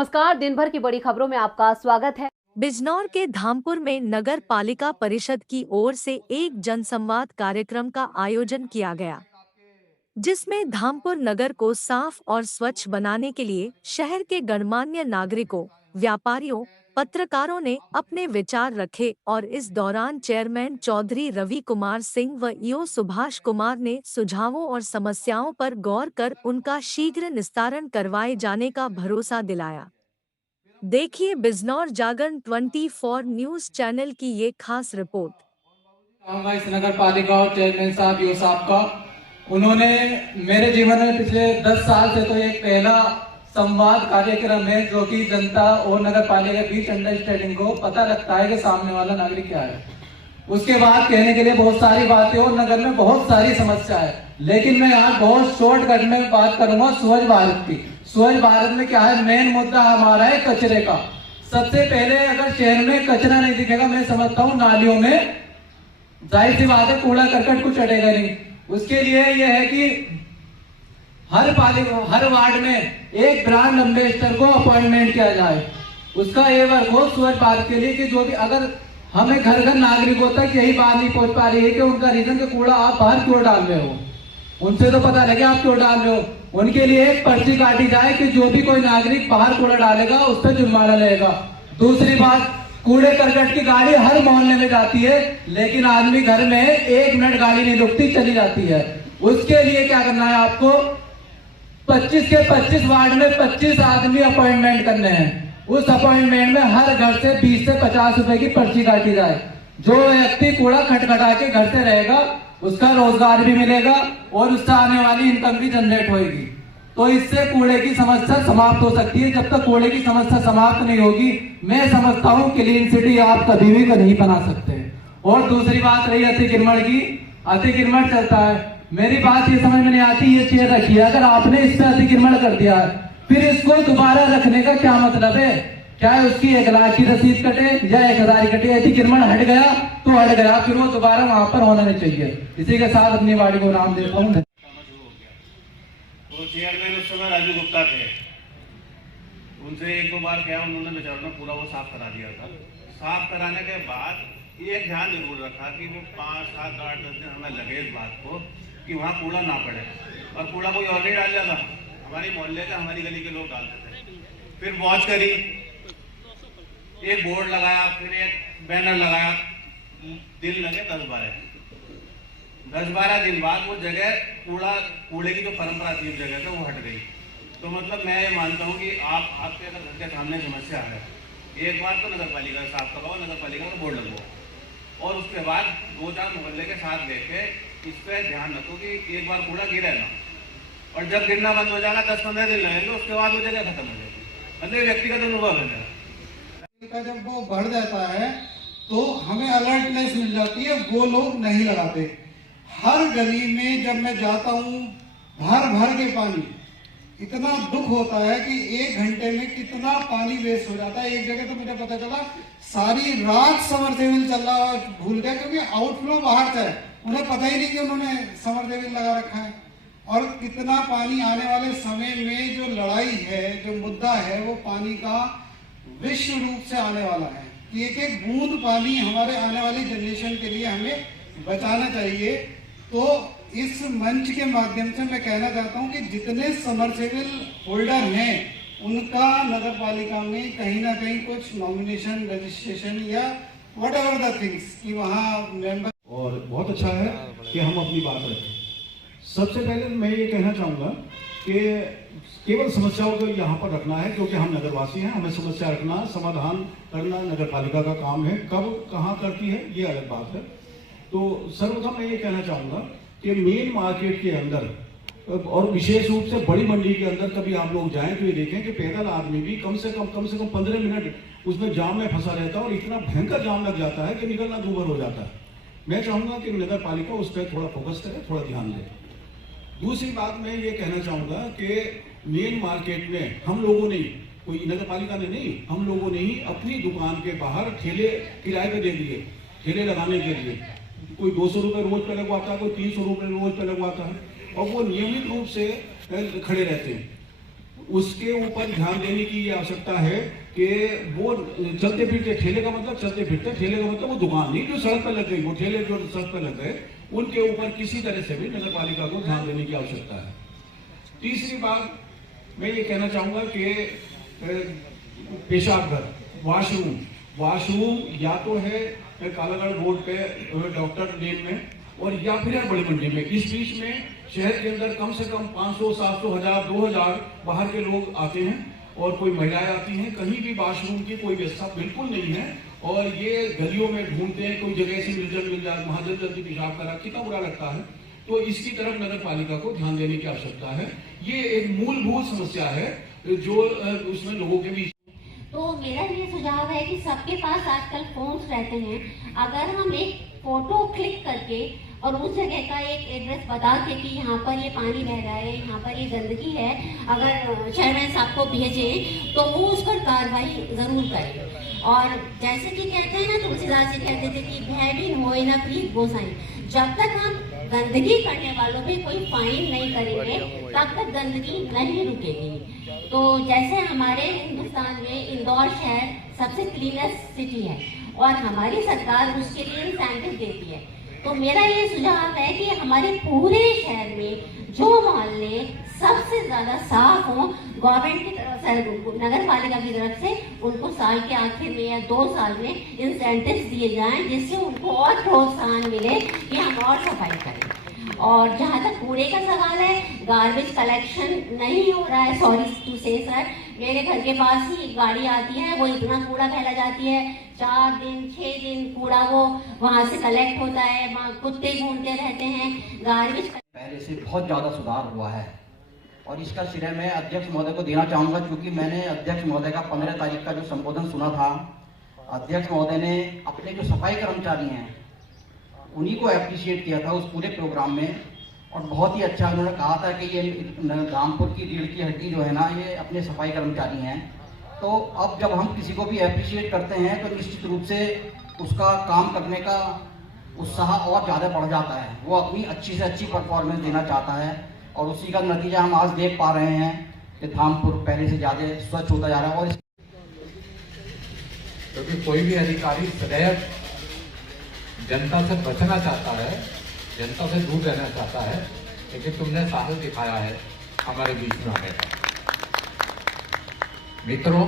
नमस्कार, दिन भर की बड़ी खबरों में आपका स्वागत है। बिजनौर के धामपुर में नगर पालिका परिषद की ओर से एक जनसंवाद कार्यक्रम का आयोजन किया गया, जिसमें धामपुर नगर को साफ और स्वच्छ बनाने के लिए शहर के गणमान्य नागरिकों, व्यापारियों, पत्रकारों ने अपने विचार रखे और इस दौरान चेयरमैन चौधरी रवि कुमार सिंह व ईओ सुभाष कुमार ने सुझावों और समस्याओं पर गौर कर उनका शीघ्र निस्तारण करवाए जाने का भरोसा दिलाया। देखिए बिजनौर जागरण 24 न्यूज चैनल की ये खास रिपोर्ट। इस नगर पालिका और चेयरमैन साहब ईओ साहब का उन्होंने मेरे जीवन में पिछले 10 साल से तो एक पहला संवाद कार्यक्रम है जो कि जनता और नगर पालिका के बीच अंडरस्टैंडिंग को पता लगता है कि सामने वाला नागरिक क्या है। उसके बाद कहने के लिए बहुत सारी बातें और नगर में बहुत सारी समस्या है, लेकिन मैं आज बहुत शॉर्टकट में बात करूंगा स्वच्छ भारत की। स्वच्छ भारत में क्या है, मेन मुद्दा हमारा है कचरे का। सबसे पहले अगर शहर में कचरा नहीं दिखेगा, मैं समझता हूँ नालियों में जाहिर सी बात है कूड़ा करकट कुछ अटेगा नहीं। उसके लिए यह है कि हर वार्ड में एक ब्रांड एम्बेसडर को अपॉइंटमेंट किया जाए। उसका ये वर्क हो स्वच्छ भारत के लिए कि जो भी अगर हमें घर घर नागरिकों तक यही बात नहीं पहुंच पा रही है कि उनका रीजन कि कूड़ा आप बाहर क्यों डाल रहे हो, उनसे तो पता लगे आप क्यों डाल रहे हो। उनके लिए एक पर्ची काटी जाए कि जो भी कोई नागरिक बाहर कूड़ा डालेगा उस पर जुर्माना लगेगा। दूसरी बात, कूड़े करकट की गाड़ी हर मोहल्ले में जाती है, लेकिन आदमी घर में 1 मिनट गाड़ी नहीं रुकती, चली जाती है। उसके लिए क्या करना है आपको, 25 के 25 वार्ड में 25 आदमी अपॉइंटमेंट करने हैं। उस अपॉइंटमेंट में हर घर से 20 से 50 रुपए की पर्ची काटी जाए। जो व्यक्ति कूड़ा खटखटा के घर से रहेगा उसका रोजगार भी मिलेगा और उससे आने वाली इनकम भी जनरेट होगी। तो इससे कूड़े की समस्या समाप्त हो सकती है। जब तक कूड़े की समस्या समाप्त नहीं होगी, मैं समझता हूँ क्लीन सिटी आप कभी भी नहीं बना सकते। और दूसरी बात रही अतिक्रमण की, अतिक्रमण चलता है। मेरी बात ये समझ में नहीं आती, ये चेयर रखी है, अगर आपने इस पे अतिक्रमण कर दिया है फिर इसको दोबारा रखने का क्या मतलब है? क्या है उसकी 1 लाख की रसीद कटे या 1000 कटे, अतिक्रमण हट गया तो हट गया, फिर वो दोबारा वहां पर होना नहीं चाहिए। इसी के साथ अपनी वार्ड को नाम देता हूँ। तो चेयरमैन उस समय राजू गुप्ता थे, उनसे 1-2 बार क्या उन्होंने बेचारों ने पूरा वो साफ करा दिया था। साफ कराने के बाद एक ध्यान जरूर रखा कि वो 5, 7, 8, 10 दिन हमें लगे इस बात को कि वहाँ कूड़ा ना पड़े, और कूड़ा कोई और नहीं डाल जाता, हमारी मोहल्ले के हमारी गली के लोग डालते थे। फिर वॉच करी, एक बोर्ड लगाया, फिर एक बैनर लगाया, दिन लगे 10-12 दिन बाद वो जगह कूड़े की जो परंपरा थी उस जगह से वो हट गई। तो मतलब मैं ये मानता हूँ कि आपके अगर घर के सामने समस्या है, एक बार तो नगर पालिका साफ करवाओ, नगर पालिका का बोर्ड लगवाओ, और उसके बाद 2-4 मोहल्ले के साथ लेके इस पर ध्यान रखो कि एक बार कूड़ा गिरे ना, और जब गिरना बंद हो जाएगा 10-15 दिन लगेंगे, उसके बाद वो जगह खत्म हो जाएगी। मतलब व्यक्तिगत अनुभव है मेरा। जब वो बढ़ जाता है तो हमें अलर्टनेस मिल जाती है, वो लोग नहीं लगाते। हर गली में जब मैं जाता हूँ भर भर के पानी, इतना दुख होता है कि 1 घंटे में कितना पानी वेस्ट हो जाता है। एक जगह तो मुझे पता चला सारी रात समरसेबल चल रहा, भूल गए क्योंकि आउटफ्लो बाहर था, उन्हें पता ही नहीं कि उन्होंने समरसेबल लगा रखा है। और कितना पानी आने वाले समय में जो लड़ाई है, जो मुद्दा है, वो पानी का विश्व रूप से आने वाला है कि एक बूंद पानी हमारे आने वाली जनरेशन के लिए हमें बचाना चाहिए। तो इस मंच के माध्यम से मैं कहना चाहता हूं कि जितने समरसेबल होल्डर हैं उनका नगर पालिका में कहीं ना कहीं कुछ नॉमिनेशन, रजिस्ट्रेशन या वट एवर द थिंग्स कि वहाँ मेंबर। और बहुत अच्छा है कि हम अपनी बात रखें। सबसे पहले मैं ये कहना चाहूँगा कि केवल समस्याओं को यहाँ पर रखना है, क्योंकि हम नगरवासी हैं, हमें समस्या रखना, समाधान करना नगर पालिका का काम है। कब कहाँ करती है ये अलग बात है। तो सर्वप्रथम मैं ये कहना चाहूँगा कि मेन मार्केट के अंदर और विशेष रूप से बड़ी मंडी के अंदर कभी आप लोग जाएं तो ये देखें कि पैदल आदमी भी कम से कम 15 मिनट उसमें जाम में फंसा रहता है, और इतना भयंकर जाम लग जाता है कि निकलना दूभर हो जाता है। मैं चाहूँगा कि नगर पालिका उस पर थोड़ा फोकस करे, थोड़ा ध्यान दे। दूसरी बात मैं ये कहना चाहूँगा कि मेन मार्केट में हम लोगों ने, कोई नगर पालिका ने नहीं, हम लोगों ने ही अपनी दुकान के बाहर ठेले किराए पे दे दिए, ठेले लगाने के लिए। कोई 200 रुपये रोज पे लगवाता है, कोई 300 रुपये रोज पे लगवाता है, और वो नियमित रूप से खड़े रहते हैं। उसके ऊपर ध्यान देने की ये आवश्यकता है कि वो चलते फिरते ठेले का मतलब चलते फिरते ठेले का मतलब वो दुकान नहीं जो सड़क पर लग गई, वो ठेले जो सड़क पर लग गए उनके ऊपर किसी तरह से भी नगर पालिका को ध्यान देने की आवश्यकता है। तीसरी बात मैं ये कहना चाहूंगा कि पेशाब घर, वॉशरूम या तो है कालागढ़ रोड पे डॉक्टर लेन में और या फिर है बड़ी मंडी में। इस बीच में शहर के अंदर कम से कम 500, 700, 1000, 2000 बाहर के लोग आते हैं और कोई महिलाएं आती हैं। कहीं भी वॉशरूम की कोई व्यवस्था बिल्कुल नहीं है और ये गलियों में ढूंढते हैं, कोई जगह ऐसी मिल जाए वहां जल्दी पेशाब करा, कितना बुरा लगता है। तो इसकी तरफ नगर पालिका को ध्यान देने की आवश्यकता है। ये एक मूलभूत समस्या है जो उसमें लोगों के बीच। तो मेरा ये सुझाव है कि सबके पास आजकल फोन्स रहते हैं, अगर हम एक फोटो क्लिक करके और उस जगह का एक एड्रेस बता के कि यहाँ पर ये पानी बह रहा है, यहाँ पर ये गंदगी है, अगर चेयरमैन साहब को भेजें तो वो उस पर कार्रवाई जरूर करें। और जैसे कि कहते हैं ना, तुलसीदास जी कहते थे कि भयभीन होए ना प्रीत गोसाई, जब तक हम गंदगी करने वालों पे कोई फाइन नहीं करेंगे तब तक गंदगी नहीं रुकेगी। तो जैसे हमारे हिंदुस्तान में इंदौर शहर सबसे क्लीनेस्ट सिटी है और हमारी सरकार उसके लिए इंसेंटिव देती है, तो मेरा ये सुझाव है कि हमारे पूरे शहर में जो मोहल्ले सबसे ज्यादा साफ हो, गवर्नमेंट की तरफ से, नगर पालिका की तरफ से उनको साल के आखिर में या 2 साल में इंसेंटिव्स दिए जाएं, जिससे उनको और प्रोत्साहन मिले कि हम और सफाई करें। और जहाँ तक कूड़े का सवाल है, गार्बेज कलेक्शन नहीं हो रहा है। सॉरी टू से सर, मेरे घर के पास ही गाड़ी आती है, वो इतना कूड़ा फैला जाती है, 4 दिन 6 दिन कूड़ा वो वहाँ से कलेक्ट होता है, वहाँ कुत्ते घूमते रहते हैं। गार्बेज पहले से बहुत ज़्यादा सुधार हुआ है और इसका श्रेय मैं अध्यक्ष महोदय को देना चाहूँगा, क्योंकि मैंने अध्यक्ष महोदय का 15 तारीख का जो संबोधन सुना था। अध्यक्ष महोदय ने अपने जो सफाई कर्मचारी हैं उन्हीं को अप्रिशिएट किया था उस पूरे प्रोग्राम में, और बहुत ही अच्छा उन्होंने कहा था कि ये रामपुर की रीढ़ की हड्डी जो है ना, ये अपने सफाई कर्मचारी हैं। तो अब जब हम किसी को भी अप्रिशिएट करते हैं तो निश्चित रूप से उसका काम करने का उत्साह और ज़्यादा बढ़ जाता है, वो अपनी अच्छी से अच्छी परफॉर्मेंस देना चाहता है और उसी का नतीजा हम आज देख पा रहे हैं कि धामपुर पहले से ज़्यादा स्वच्छ होता जा रहा है। और क्योंकि कोई भी अधिकारी सदैव जनता से बचना चाहता है, जनता से दूर रहना चाहता है, लेकिन तुमने साहस दिखाया है हमारे बीच में आने का। मित्रों,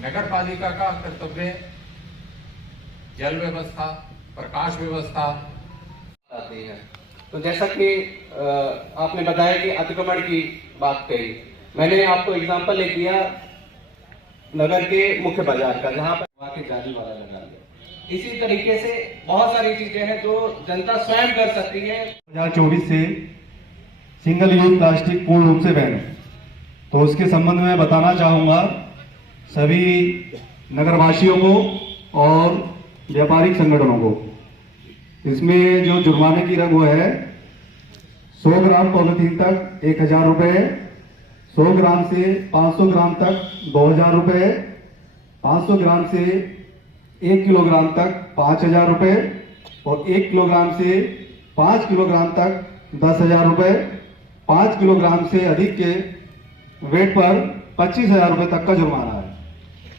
नगर पालिका का कर्तव्य जल व्यवस्था, प्रकाश व्यवस्था आती है। तो जैसा कि आपने बताया कि अतिक्रमण की बात कही, मैंने आपको एग्जांपल ले दिया नगर के मुख्य बाजार का, जहाँ पर के जाली वाला लगा लिया। इसी तरीके से बहुत सारी चीजें हैं जो जनता स्वयं कर सकती है। 2024 से सिंगल यूज प्लास्टिक पूर्ण रूप से बैन है, तो उसके संबंध में बताना चाहूंगा सभी नगरवासियों को और व्यापारिक संगठनों को। इसमें जो जुर्माने की रंग वो है 100 ग्राम पॉलिथीन तक 1000 रुपए, 100 ग्राम से 500 ग्राम तक 2000 रुपए, 500 ग्राम से 1 किलोग्राम तक 5000 रुपए और 1 किलोग्राम से 5 किलोग्राम तक 10,000 रुपए, 5 किलोग्राम से अधिक के वेट पर 25,000 रुपए तक का जुर्माना है।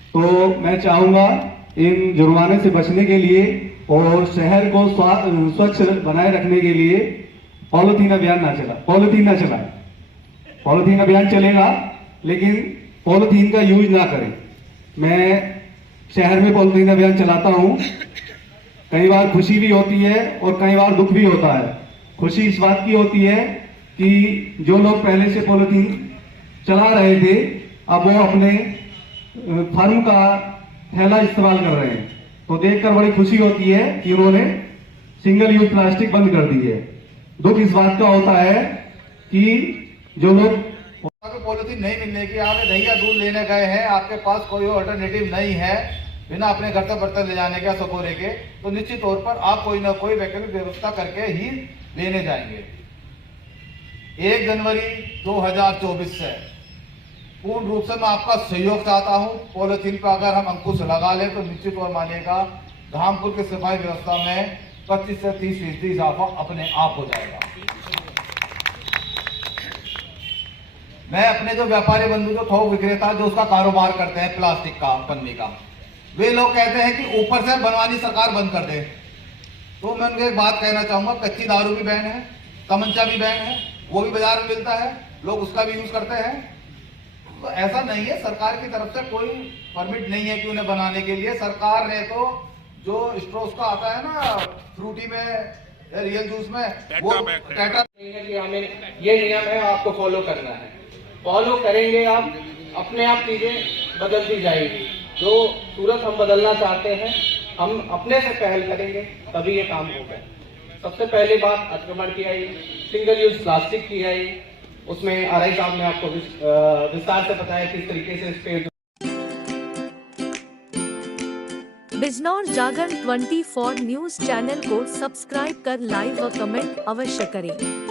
तो मैं चाहूंगा इन जुर्माने से बचने के लिए और शहर को स्वच्छ बनाए रखने के लिए पॉलिथीन अभियान ना चलाए। पॉलिथीन अभियान चलेगा लेकिन पॉलिथीन का यूज ना करें। मैं शहर में पॉलिथीन अभियान चलाता हूं, कई बार खुशी भी होती है और कई बार दुख भी होता है। खुशी इस बात की होती है कि जो लोग पहले से पॉलिथीन चला रहे थे अब वो अपने फर्म का थैला इस्तेमाल कर रहे हैं, तो देखकर बड़ी खुशी होती है कि उन्होंने सिंगल यूज प्लास्टिक बंद कर दी है। दुख इस बात का होता है कि जो लोग पॉलिथीन नहीं मिलने की, आप दही या दूध लेने गए हैं, आपके पास कोई अल्टरनेटिव नहीं है बिना अपने घर तक बर्तन ले जाने के सकोरे के, तो निश्चित तौर पर आप कोई ना कोई वैकल्पिक व्यवस्था करके ही लेने जाएंगे। 1 जनवरी 2024 से पूर्ण रूप से मैं आपका सहयोग चाहता हूं। पॉलिथीन पर अगर हम अंकुश लगा लें तो निश्चित तौर मानिएगा धामपुर की सफाई व्यवस्था में 25 से 30% इजाफा अपने आप हो जाएगा। मैं अपने जो व्यापारी बंधु जो थोक विक्रेता जो उसका कारोबार करते हैं प्लास्टिक का पन्नी का, वे लोग कहते हैं कि ऊपर से बनवानी सरकार बंद कर दे। तो मैं उनको एक बात कहना चाहूंगा, कच्ची दारू भी बैन है, तमंचा भी बैन है, वो भी बाजार में मिलता है, लोग उसका भी यूज करते हैं। तो ऐसा नहीं है, सरकार की तरफ से कोई परमिट नहीं है कि उन्हें बनाने के लिए। सरकार ने तो जो स्ट्रोस का आता है ना फ्रूटी में, रियल जूस में, वो टाटा हमें ये नियम है, आपको फॉलो करना है। फॉलो करेंगे आप, अपने आप चीजें बदलती जाएगी। जो सूरत हम बदलना चाहते हैं, हम अपने से पहल करेंगे तभी ये काम होगा। सबसे पहली बात अतिक्रमण की आई, सिंगल यूज प्लास्टिक की आई, उसमें आरआई साहब ने आपको विस्तार से बताया किस तरीके से इस पे। बिजनौर जागरण 24 न्यूज चैनल को सब्सक्राइब कर लाइक व कमेंट अवश्य करें।